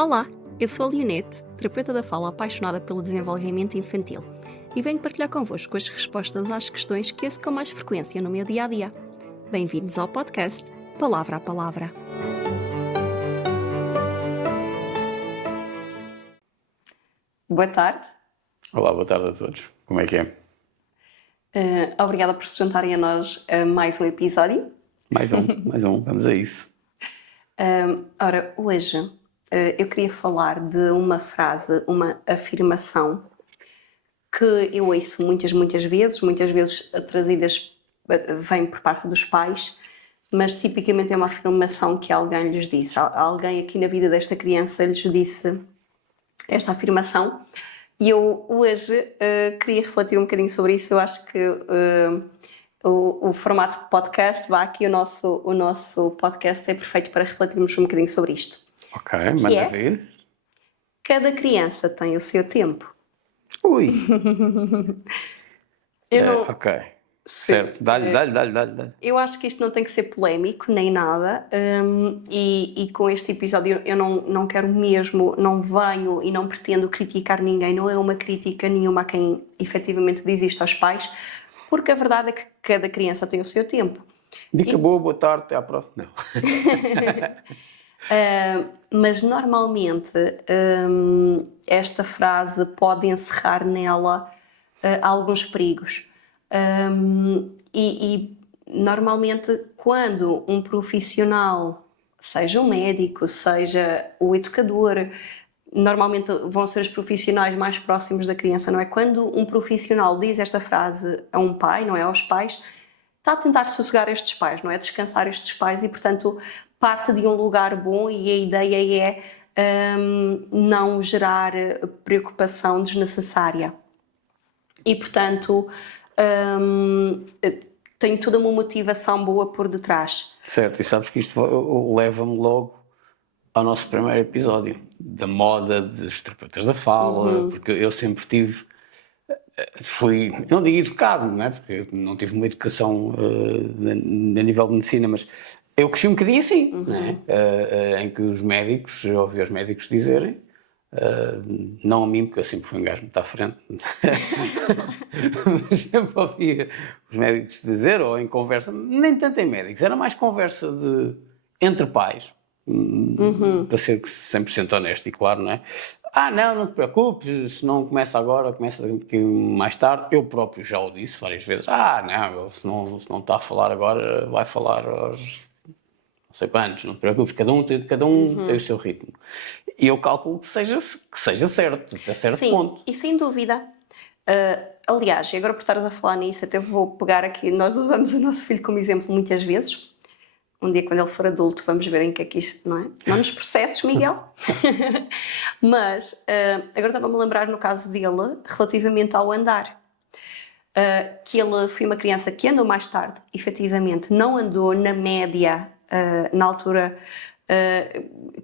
Olá, eu sou a Leonete, terapeuta da fala apaixonada pelo desenvolvimento infantil e venho partilhar convosco as respostas às questões que ouço com mais frequência no meu dia-a-dia. Bem-vindos ao podcast Palavra a Palavra. Boa tarde. Olá, boa tarde a todos. Como é que é? Obrigada por se juntarem a nós a mais um episódio. Mais um, vamos a isso. Ora, hoje eu queria falar de uma frase, uma afirmação que eu ouço muitas vezes trazidas, vem por parte dos pais, mas tipicamente é uma afirmação que alguém lhes disse. Alguém aqui na vida desta criança lhes disse esta afirmação e eu hoje queria refletir um bocadinho sobre isso. Eu acho que o formato podcast, aqui o nosso podcast é perfeito para refletirmos um bocadinho sobre isto. Ok, manda vir. Cada criança tem o seu tempo. Ui! Ok, Sim. certo, dá-lhe. Eu acho que isto não tem que ser polémico, nem nada, e com este episódio eu não quero mesmo, não venho e não pretendo criticar ninguém, não é uma crítica nenhuma a quem efetivamente diz isto aos pais, porque a verdade é que cada criança tem o seu tempo. Dica boa tarde, até à próxima. Não. Mas normalmente esta frase pode encerrar nela alguns perigos. E normalmente quando um profissional, seja o médico, seja o educador, normalmente vão ser os profissionais mais próximos da criança, não é? Quando um profissional diz esta frase a um pai, não é? Aos pais, está a tentar sossegar estes pais, não é? Descansar estes pais e, portanto, parte de um lugar bom e a ideia é não gerar preocupação desnecessária. E, portanto, tem toda uma motivação boa por detrás. Certo, e sabes que isto leva-me logo ao nosso primeiro episódio, da moda dos terapeutas da fala, porque eu sempre fui, não digo educado, não é? Porque eu não tive uma educação a nível de medicina, mas eu cresci um bocadinho assim, não é? Em que os médicos, eu ouvi os médicos dizerem, não a mim, porque eu sempre fui um gajo muito à frente, mas sempre ouvia os médicos dizer, ou em conversa, nem tanto em médicos, era mais conversa entre pais, para ser 100% honesto e claro, não é? Não te preocupes, se não começa agora, começa um pouquinho mais tarde. Eu próprio já o disse várias vezes. Não, se não está a falar agora, vai falar aos não sei quantos, não te preocupes, cada um tem o seu ritmo. E eu calculo que seja certo, até certo ponto. E sem dúvida. Aliás, e agora por estares a falar nisso, até vou pegar aqui, nós usamos o nosso filho como exemplo muitas vezes. Um dia, quando ele for adulto, vamos ver em que é que isto, não é? Não nos processes, Miguel. Mas, agora estava-me a lembrar no caso dele, relativamente ao andar. Que ele foi uma criança que andou mais tarde, efetivamente, não andou na média, na altura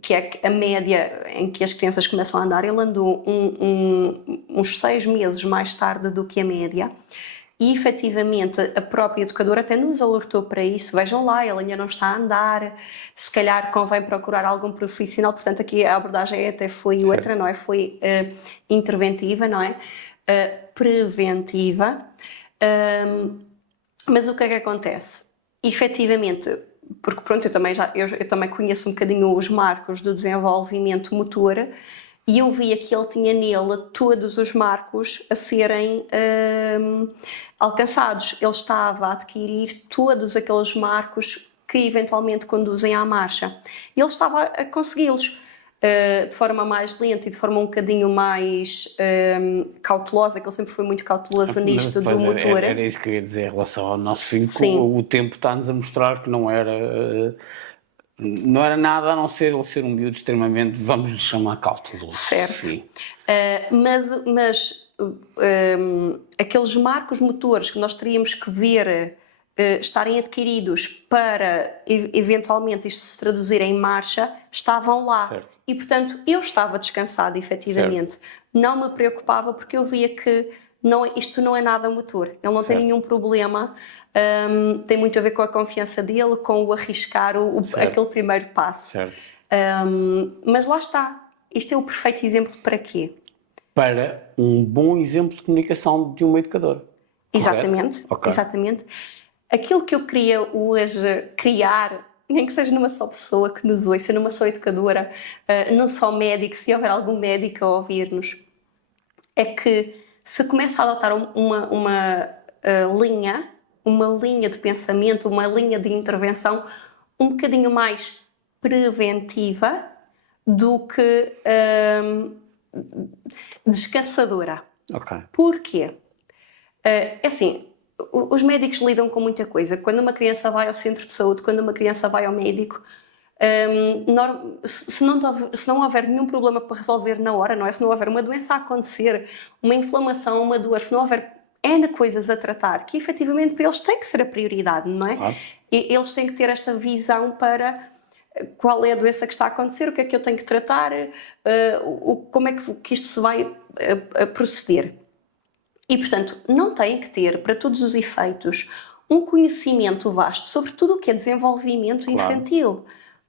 que é a média em que as crianças começam a andar, ele andou uns 6 meses mais tarde do que a média. E, efetivamente, a própria educadora até nos alertou para isso. Vejam lá, ele ainda não está a andar, se calhar convém procurar algum profissional. Portanto, aqui a abordagem até foi outra, certo. Não é? Foi interventiva, não é? Preventiva. Mas o que é que acontece? Efetivamente, porque pronto, eu também conheço um bocadinho os marcos do desenvolvimento motor, e eu via que ele tinha nele todos os marcos a serem alcançados. Ele estava a adquirir todos aqueles marcos que eventualmente conduzem à marcha. E ele estava a consegui-los de forma mais lenta e de forma um bocadinho mais cautelosa, que ele sempre foi muito cauteloso nisto do motor. Era isso que eu ia dizer em relação ao nosso filho, que o tempo está-nos a mostrar que não era nada a não ser ele ser um miúdo extremamente, vamos lhe chamar, cauteloso. Certo. Mas aqueles marcos motores que nós teríamos que ver estarem adquiridos para eventualmente isto se traduzir em marcha, estavam lá. Certo. E, portanto, eu estava descansada, efetivamente. Certo. Não me preocupava porque eu via que isto não é nada motor. Ele não tem nenhum problema. Tem muito a ver com a confiança dele, com o arriscar aquele primeiro passo. Certo. Mas lá está. isto é o perfeito exemplo para quê? Para um bom exemplo de comunicação de uma educadora. Exatamente, Okay. exatamente. Aquilo que eu queria hoje criar, nem que seja numa só pessoa que nos ouça, numa só educadora, num só médico, se houver algum médico a ouvir-nos, é que se começa a adotar uma linha de pensamento, uma linha de intervenção um bocadinho mais preventiva do que descansadora. Ok. Porquê? É assim, os médicos lidam com muita coisa. Quando uma criança vai ao centro de saúde, quando uma criança vai ao médico, se não houver nenhum problema para resolver na hora, não é? Se não houver uma doença a acontecer, uma inflamação, uma dor, se não houver N coisas a tratar, que efetivamente para eles tem que ser a prioridade, não é? Claro. E eles têm que ter esta visão para qual é a doença que está a acontecer, o que é que eu tenho que tratar, como é que isto se vai proceder. E, portanto, não têm que ter, para todos os efeitos, um conhecimento vasto sobre tudo o que é desenvolvimento infantil.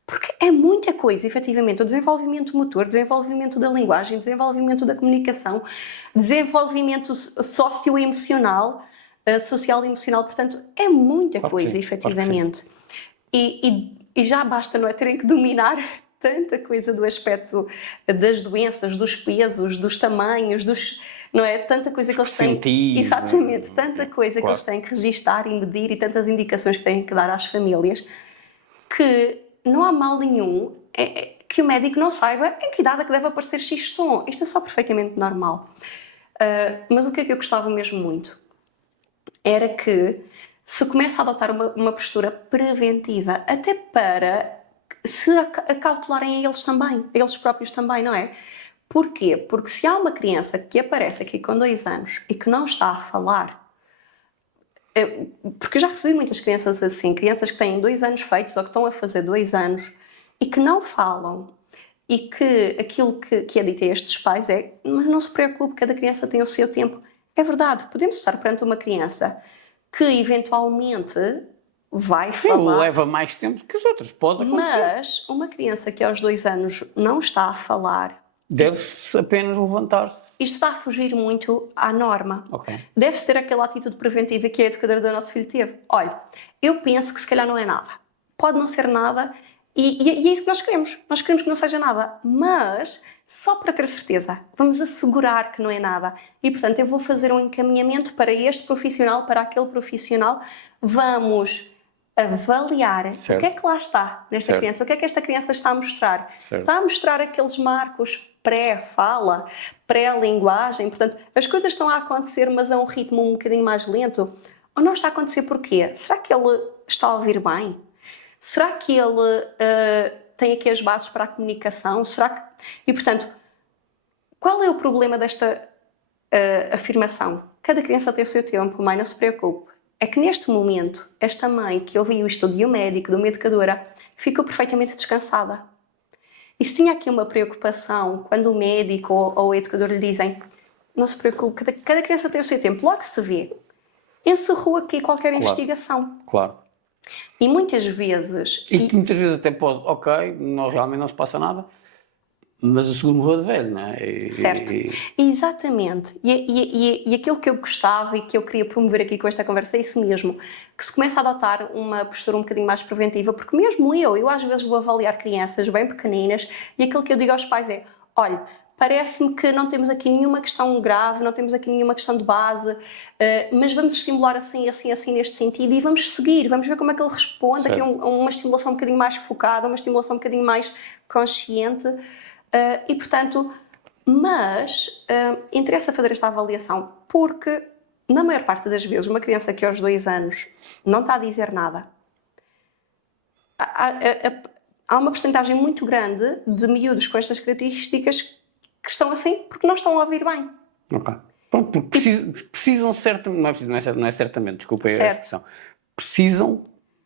Porque é muita coisa, efetivamente. O desenvolvimento motor, desenvolvimento da linguagem, desenvolvimento da comunicação, desenvolvimento socioemocional, social e emocional. Portanto, é muita coisa, efetivamente. E já basta, não é? Terem que dominar tanta coisa do aspecto das doenças, dos pesos, dos tamanhos, não é? Tanta coisa que eles têm. Exatamente, tanta coisa que eles têm que registar e medir e tantas indicações que têm que dar às famílias que não há mal nenhum que o médico não saiba em que idade é que deve aparecer X som. Isto é só perfeitamente normal. Mas o que é que eu gostava mesmo muito? Era que se começa a adotar uma postura preventiva, até para se acautelarem a eles também, a eles próprios também, não é? Porquê? Porque se há uma criança que aparece aqui com 2 anos e que não está a falar, porque eu já recebi muitas crianças assim, crianças que têm 2 anos feitos ou que estão a fazer 2 anos e que não falam, e que aquilo que é dito a estes pais é: mas não se preocupe, cada criança tem o seu tempo. É verdade, podemos estar perante uma criança que eventualmente vai falar. Leva mais tempo que os outros, pode acontecer. Mas uma criança que aos 2 anos não está a falar, deve-se apenas levantar-se. Isto está a fugir muito à norma. Okay. Deve-se ter aquela atitude preventiva que a educadora do nosso filho teve. Olha, eu penso que se calhar não é nada. Pode não ser nada e é isso que nós queremos. Nós queremos que não seja nada. Mas, só para ter certeza, vamos assegurar que não é nada. E, portanto, eu vou fazer um encaminhamento para este profissional, para aquele profissional. Vamos avaliar o que é que lá está nesta criança, o que é que esta criança está a mostrar. Está a mostrar aqueles marcos pré-fala, pré-linguagem, portanto, as coisas estão a acontecer, mas a um ritmo um bocadinho mais lento. Ou não está a acontecer porquê? Será que ele está a ouvir bem? Será que ele tem aqui as bases para a comunicação? Será que... E, portanto, qual é o problema desta afirmação? Cada criança tem o seu tempo, mãe, não se preocupe. É que neste momento, esta mãe que ouviu isto de um médico, de uma educadora, ficou perfeitamente descansada. E se tinha aqui uma preocupação, quando o médico ou o educador lhe dizem: não se preocupe, cada criança tem o seu tempo, logo se vê. Encerrou aqui qualquer investigação. Claro. E muitas vezes... E que muitas vezes até pode, realmente não se passa nada, mas o seguro morreu de velho, não é? Certo, exatamente. E aquilo que eu gostava e que eu queria promover aqui com esta conversa é isso mesmo, que se começa a adotar uma postura um bocadinho mais preventiva, porque mesmo eu às vezes vou avaliar crianças bem pequeninas e aquilo que eu digo aos pais é: olha, parece-me que não temos aqui nenhuma questão grave, não temos aqui nenhuma questão de base, mas vamos estimular assim neste sentido e vamos seguir, vamos ver como é que ele responde. Aqui uma estimulação um bocadinho mais focada, uma estimulação um bocadinho mais consciente. E, portanto, interessa fazer esta avaliação porque, na maior parte das vezes, uma criança que aos 2 anos não está a dizer nada, há uma porcentagem muito grande de miúdos com estas características que estão assim porque não estão a ouvir bem. Ok. Pronto, precisam certamente, não é certamente, desculpa a expressão, precisam,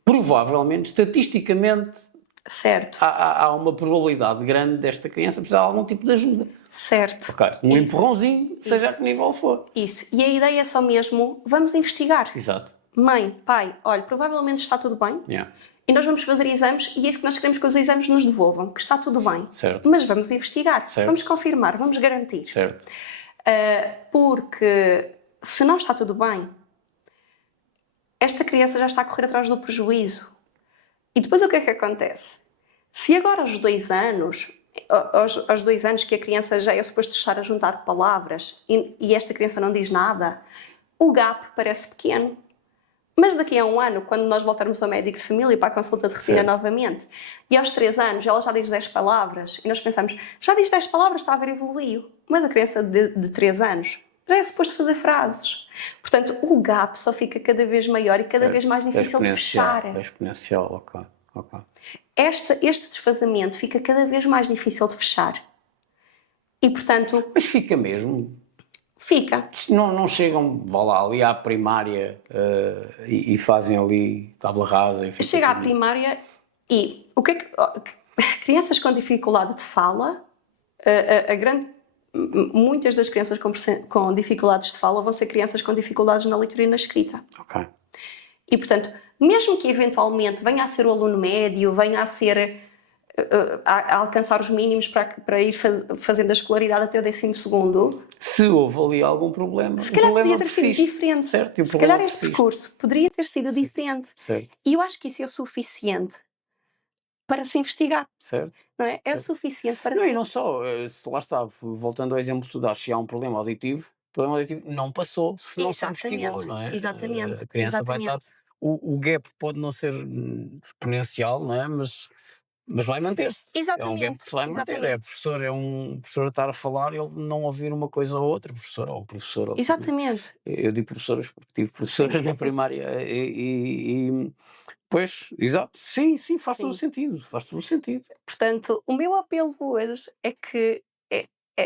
provavelmente, estatisticamente, certo. Há uma probabilidade grande desta criança precisar de algum tipo de ajuda. Certo. Okay. Empurrãozinho, seja a que nível for. Isso. E a ideia é só mesmo: vamos investigar. Exato. Mãe, pai, olha, provavelmente está tudo bem. Yeah. E nós vamos fazer exames e é isso que nós queremos que os exames nos devolvam, que está tudo bem. Certo. Mas vamos investigar, Certo. vamos confirmar, vamos garantir. Certo. Porque se não está tudo bem, esta criança já está a correr atrás do prejuízo. E depois o que é que acontece? Se agora aos 2 anos, aos 2 anos que a criança já é suposto estar a juntar palavras e esta criança não diz nada, o gap parece pequeno. Mas daqui a 1 ano, quando nós voltarmos ao médico de família para a consulta de rotina novamente, e aos 3 anos ela já diz 10 palavras, e nós pensamos, já diz 10 palavras, está a ver, evoluiu. Mas a criança de 3 anos já é suposto fazer frases. Portanto, o gap só fica cada vez maior e cada vez mais difícil de fechar. É exponencial, ok. Este desfazamento fica cada vez mais difícil de fechar. E, portanto... Mas fica mesmo? Fica. Não chegam, vá lá, ali à primária e fazem ali tábua rasa? Chega à primária e o que é que... Crianças com dificuldade de fala, muitas das crianças com dificuldades de fala vão ser crianças com dificuldades na leitura e na escrita. Ok. E, portanto, mesmo que eventualmente venha a ser o aluno médio, venha a ser... a alcançar os mínimos para ir fazendo a escolaridade até o 12º. Se houve ali algum problema, se calhar podia ter sido diferente. Certo, se calhar este percurso poderia ter sido diferente. Certo. E eu acho que isso é o suficiente para se investigar. Certo. Não é? É o suficiente para não, se... E não só, se lá está, voltando ao exemplo que tu daste, se há um problema auditivo, o problema auditivo não passou, se não se investigou, não é? Exatamente. A criança vai estar... O gap pode não ser exponencial, não é? Mas vai manter-se. É um gap que se vai manter. É um professor a estar a falar e ele não ouvir uma coisa ou outra, professora ou professor. Exatamente. Eu digo professoras porque tive professoras na primária pois, exato. Sim, faz todo o sentido. Faz todo o sentido. Portanto, o meu apelo hoje é que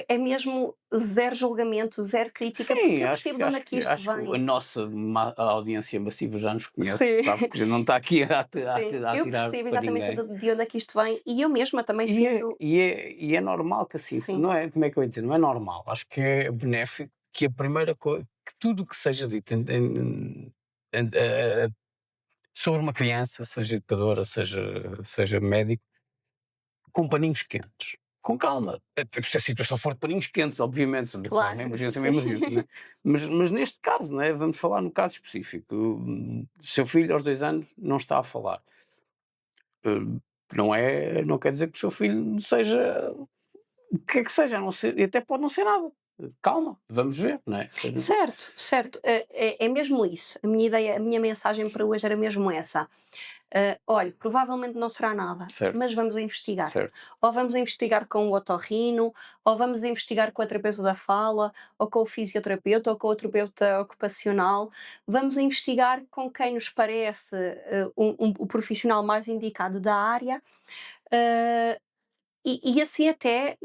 é mesmo zero julgamento, zero crítica, porque eu percebo de onde é que isto vem. A nossa audiência massiva já nos conhece, sabe que já não está aqui a tirar eu percebo exatamente de onde é que isto vem e eu mesma também sinto... E é normal que assim, não é, como é que eu ia dizer, não é normal, acho que é benéfico que a primeira coisa, que tudo que seja dito sobre uma criança, seja educadora, seja médico, com paninhos quentes. Com calma. Se a situação for de paninhos quentes, obviamente, se claro, uma emergência, né? mas neste caso, não é? Vamos falar no caso específico. O seu filho, aos 2 anos, não está a falar. Não quer dizer que o seu filho seja o que é que seja, a não ser, e até pode não ser nada. Calma, vamos ver, não é? Certo. É mesmo isso. A minha ideia, a minha mensagem para hoje era mesmo essa. Olha, provavelmente não será nada, Certo. mas vamos investigar. Certo. Ou vamos investigar com o otorrino, ou vamos investigar com a terapeuta da fala, ou com o fisioterapeuta, ou com o terapeuta ocupacional. Vamos investigar com quem nos parece o profissional mais indicado da área. E assim até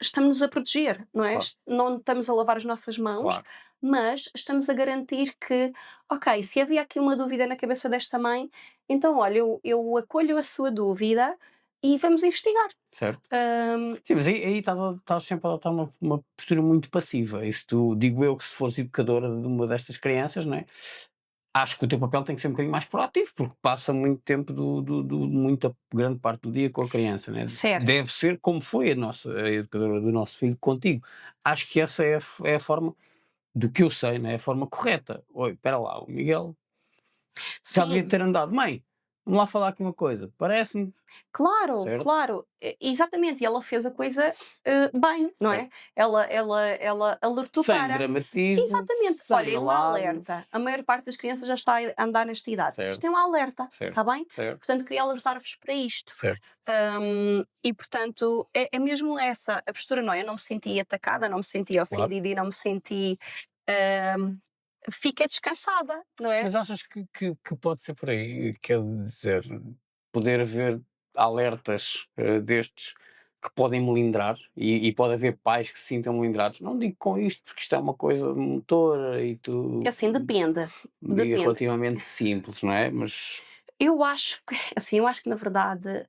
estamos a proteger, não é? Claro. Não estamos a lavar as nossas mãos, Claro. mas estamos a garantir que, ok, se havia aqui uma dúvida na cabeça desta mãe, então olha, eu acolho a sua dúvida e vamos investigar. Certo. Sim, mas aí estás sempre a adotar uma postura muito passiva. Isso digo eu que se fores educadora de uma destas crianças, não é? Acho que o teu papel tem que ser um bocadinho mais proativo, porque passa muito tempo muita grande parte do dia com a criança, né? Certo. Deve ser como foi a educadora do nosso filho contigo. Acho que essa é a forma, do que eu sei, né? É a forma correta. Oi, espera lá, o Miguel já devia ter andado. Mãe, vamos lá falar aqui uma coisa. Parece-me... Claro, exatamente, e ela fez a coisa bem, não é? Ela alertou sem para... dramatismo, Exatamente, sem olha, é um alarmes. alerta. A maior parte das crianças já está a andar nesta idade. Certo. Isto é um alerta, está bem? Certo. Portanto, queria alertar-vos para isto. Certo. E, portanto, é mesmo essa a postura, não é? Eu não me senti atacada, não me senti ofendida e não me senti... fiquei descansada, não é? Mas achas que pode ser por aí? Quer dizer, poder haver alertas destes que podem melindrar e pode haver pais que se sintam melindrados. Não digo com isto, porque isto é uma coisa motora e tu... Assim, depende. E relativamente simples, não é? Mas... Eu acho que na verdade,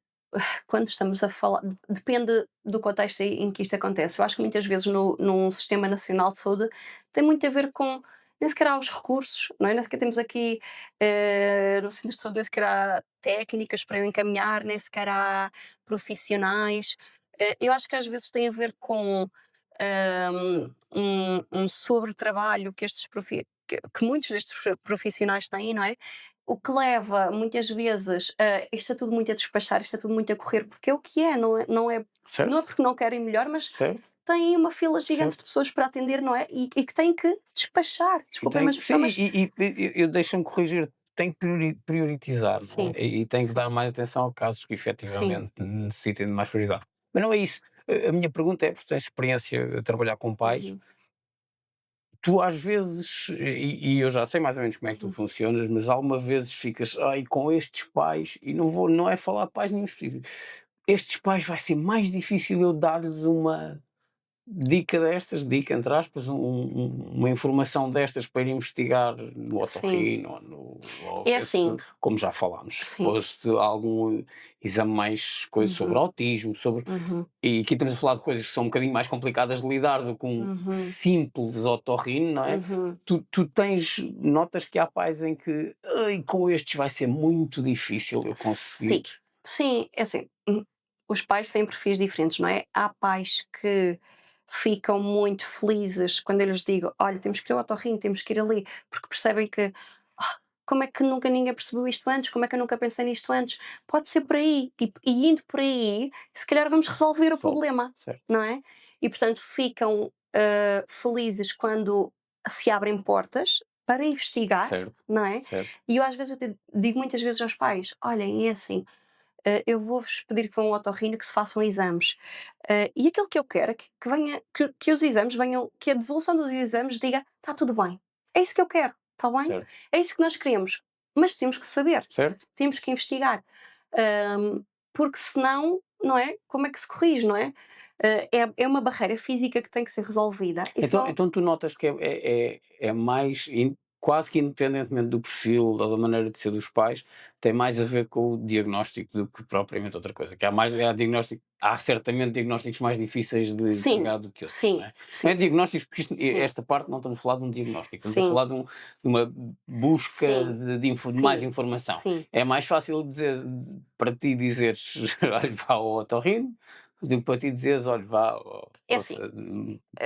quando estamos a falar, depende do contexto em que isto acontece. Eu acho que muitas vezes num Sistema Nacional de Saúde tem muito a ver com nem sequer há os recursos, não é? Nem sequer temos aqui, no centro de saúde, nem sequer há técnicas para eu encaminhar, nem sequer há profissionais. Eu acho que às vezes tem a ver com um sobretrabalho que que muitos destes profissionais têm, não é? O que leva muitas vezes a isto é tudo muito a despachar, isto é tudo muito a correr, porque é o que é, não é Certo, porque não querem melhor, mas certo, têm uma fila gigante de certo. pessoas para atender, não é? E que têm que despachar, E desculpem-me a tem que sim, expressão, mas eu deixa-me corrigir, tem que prioritizar, não sim, é? E tem que sim, dar mais atenção a casos que sim. efetivamente necessitem de mais prioridade. Mas não é isso. A minha pergunta é, porque tens experiência a trabalhar com pais, Uhum, tu às vezes, e eu já sei mais ou menos como é que tu uhum. funcionas, mas alguma vezes ficas: "Ai, com estes pais", e não é falar de pais nenhum específico, "estes pais vai ser mais difícil eu dar-lhes uma dica destas, dica entre aspas, uma informação destas para ir investigar no Sim, otorrino ou é ver se, assim, como já falámos, se sim. fosse algum exame mais coisa sobre Uhum, autismo, sobre uhum, e aqui estamos a falar de coisas que são um bocadinho mais complicadas de lidar do que um uhum, simples otorrino, não é? uhum. Tu tens notas que há pais em que: "Ai, com estes vai ser muito difícil eu conseguir". Sim, sim, é assim, os pais têm perfis diferentes, não é? Há pais que ficam muito felizes quando eu lhes digo: "Olha, temos que ir ao otorrino, temos que ir ali", porque percebem que: "Ah, como é que nunca ninguém percebeu isto antes? Como é que eu nunca pensei nisto antes?". Pode ser por aí, e indo por aí, se calhar vamos resolver o Resolve. problema, Certo, não é? E portanto ficam, felizes quando se abrem portas para investigar, certo, não é? certo, E eu às vezes até digo muitas vezes aos pais: "Olhem, é assim, eu vou-vos pedir que vão ao otorrino, que se façam exames. E aquilo que eu quero é que venha que os exames venham que a devolução dos exames diga: "Está tudo bem". É isso que eu quero, está bem? certo, É isso que nós queremos. Mas temos que saber, certo. temos que investigar. Hum, porque senão, não é, como é que se corrige, não é? É uma barreira física que tem que ser resolvida e Então, só então tu notas que é mais, quase que independentemente do perfil ou da maneira de ser dos pais, tem mais a ver com o diagnóstico do que propriamente outra coisa. Que há certamente diagnósticos mais difíceis de sim, entregar do que outros, não sim, é? Não é sim, diagnósticos, porque sim, esta parte não estamos a falar de um diagnóstico, estamos a sim, falar de uma busca sim, de mais sim, informação. sim. É mais fácil dizer, para ti dizeres, olha, vá ao otorrino, do que para ti dizeres, olha, vá É assim,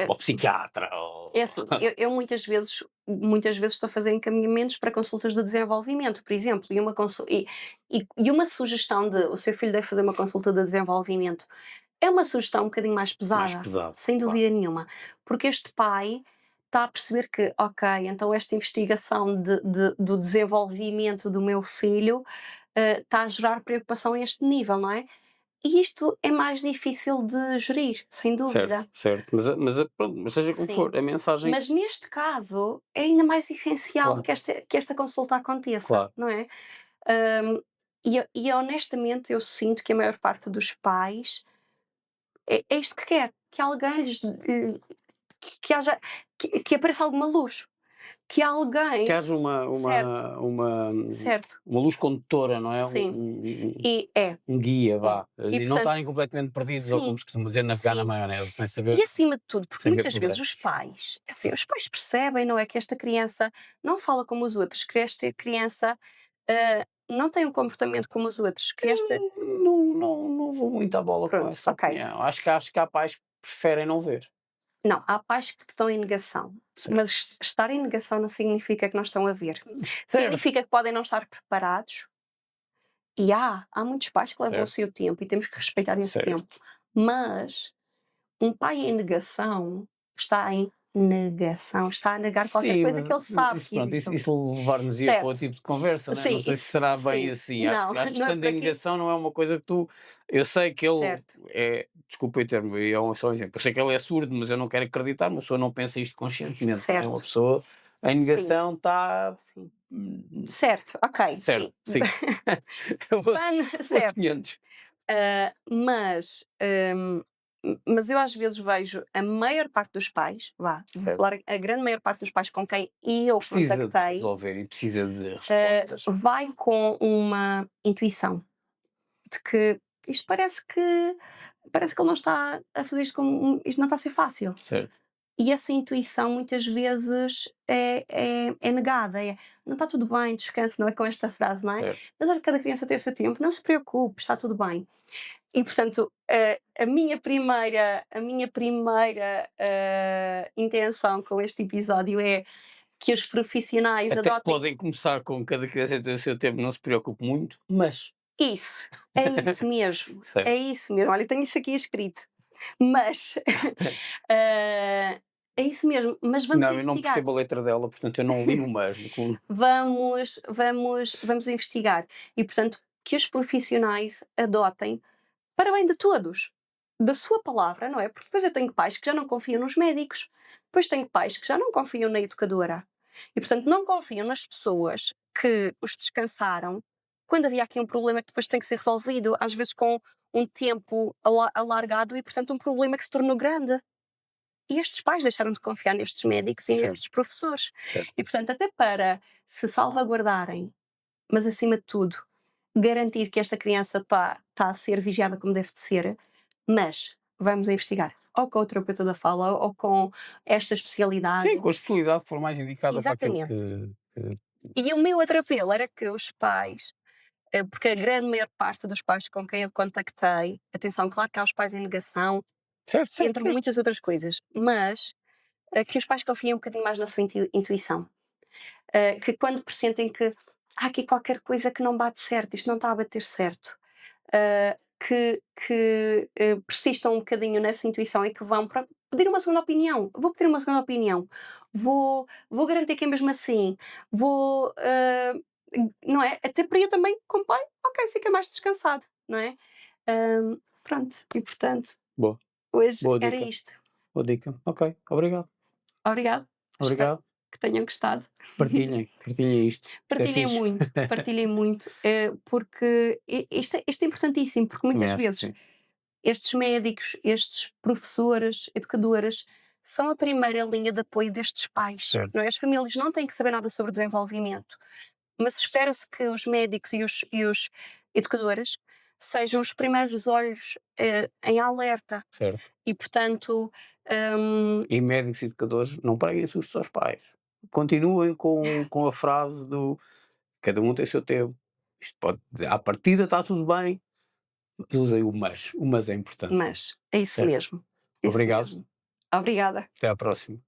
ao psiquiatra, é assim, eu muitas vezes estou a fazer encaminhamentos para consultas de desenvolvimento, por exemplo, e uma sugestão de o seu filho deve fazer uma consulta de desenvolvimento, é uma sugestão um bocadinho mais mais pesada, pesado, sem claro. dúvida nenhuma, porque este pai está a perceber que, ok, então esta investigação do desenvolvimento do meu filho, está a gerar preocupação a este nível, não é? E isto é mais difícil de gerir, sem Certo, dúvida. certo. Pronto, mas seja como Sim. for, a mensagem Mas neste caso é ainda mais essencial claro, que esta consulta aconteça, claro. não é? E honestamente eu sinto que a maior parte dos pais é isto que quer, que alguém que haja que apareça alguma luz, que Que alguém haja certo, certo, uma luz condutora, não é? sim, e é, Um guia, é. vá. E E não portanto estarem completamente perdidos, ou como sim, se costuma dizer, navegar na sim. maionese, E acima de tudo, porque sem ver muitas vezes os progressos. pais, assim, os pais percebem, não é, que esta criança não fala como os outros, que esta criança, não tem um comportamento como os outros, que esta Não vou muito à bola com pronto, essa ok. opinião. Acho que há pais que preferem não ver. Não, há pais que estão em negação, Certo. mas estar em negação não significa que não estão a ver. Certo, Significa que podem não estar preparados e há muitos pais que levam o certo, seu tempo e temos que respeitar esse tempo. certo. Mas um pai em negação está em negação, está a negar qualquer Sim, coisa que ele mas sabe isso que pronto, existe ali. isso levar-nos-ia para outro Certo. tipo de conversa, né, não Sim, sei se isso será bem sim. assim. Não, Acho que não é estando por em aqui. negação não é uma coisa que tu eu sei que ele Certo. desculpa o termo, só um exemplo, eu sei que ele é surdo, mas eu não quero acreditar, uma pessoa não pensa isto conscientemente, não é? Uma Certo. pessoa em Sim, negação está, sim. hum, Certo, ok, certo, sim. sim. É outros Certo. 500. Mas eu às vezes vejo a maior parte dos pais, vou Certo. falar a grande maior parte dos pais com quem eu Precisa de contactei, resolver e precisa de respostas. vai com uma intuição de que isto parece que ele não está a fazer isto como isto não está a ser fácil. Certo. E essa intuição muitas vezes é negada, não está tudo bem, descanse, não é com esta frase, não é? Certo. Mas olha, cada criança tem o seu tempo, não se preocupe, está tudo bem. E portanto, a minha primeira intenção com este episódio é que os profissionais Até adotem podem começar com cada criança tem o seu tempo, não se preocupe muito, mas. isso, é isso mesmo, Certo. é isso mesmo. Olha, tenho isso aqui escrito. Mas é isso mesmo, mas vamos Não, eu não investigar. percebo a letra dela, portanto eu não li o mas. Vamos investigar. E portanto, que os profissionais adotem para bem de todos, da sua palavra, não é? Porque depois eu tenho pais que já não confiam nos médicos, depois tenho pais que já não confiam na educadora e, portanto, não confiam nas pessoas que os descansaram quando havia aqui um problema que depois tem que ser resolvido, às vezes com um tempo alargado e, portanto, um problema que se tornou grande. E estes pais deixaram de confiar nestes médicos e Certo. nestes professores. Certo. E, portanto, até para se salvaguardarem, mas acima de tudo, garantir que esta criança está a ser vigiada como deve de ser, mas vamos investigar. Ou com o terapeuta da fala, ou com esta especialidade. Sim, com a especialidade for mais indicada para aquilo Exatamente. que. E o meu outro apelo era que os pais, porque a grande maior parte dos pais com quem eu contactei, atenção, claro que há os pais em negação, Certo, certo, entre certo. muitas outras coisas, mas que os pais confiem um bocadinho mais na sua intuição. Que quando pressentem que há aqui qualquer coisa que não bate certo, isto não está a bater certo, que persistam um bocadinho nessa intuição e que vão para pedir uma segunda opinião. Vou pedir uma segunda opinião, vou garantir que é mesmo assim, não é? Até para eu também, como pai, ok, fica mais descansado, não é? Pronto, e portanto, Boa, hoje boa era dica. isto. Boa dica. Ok, obrigado. Obrigado. Espero Obrigado. que tenham gostado. Partilhem isto. Isto é fixe. Partilhem muito, porque isto é importantíssimo, porque Também muitas acho que vezes sim. estes médicos, estes professores, educadoras, são a primeira linha de apoio destes pais, Certo. não é? As famílias não têm que saber nada sobre desenvolvimento, mas espera-se que os médicos e os educadoras sejam os primeiros olhos, em alerta Certo. e, portanto, hum, E médicos e educadores não preguem sustos aos pais. Continuem com a frase do cada um tem o seu tempo. Isto pode, à partida está tudo bem, mas usem o mas. O mas é importante. mas é isso Certo. mesmo. Isso Obrigado. mesmo. Obrigada. Até à próxima.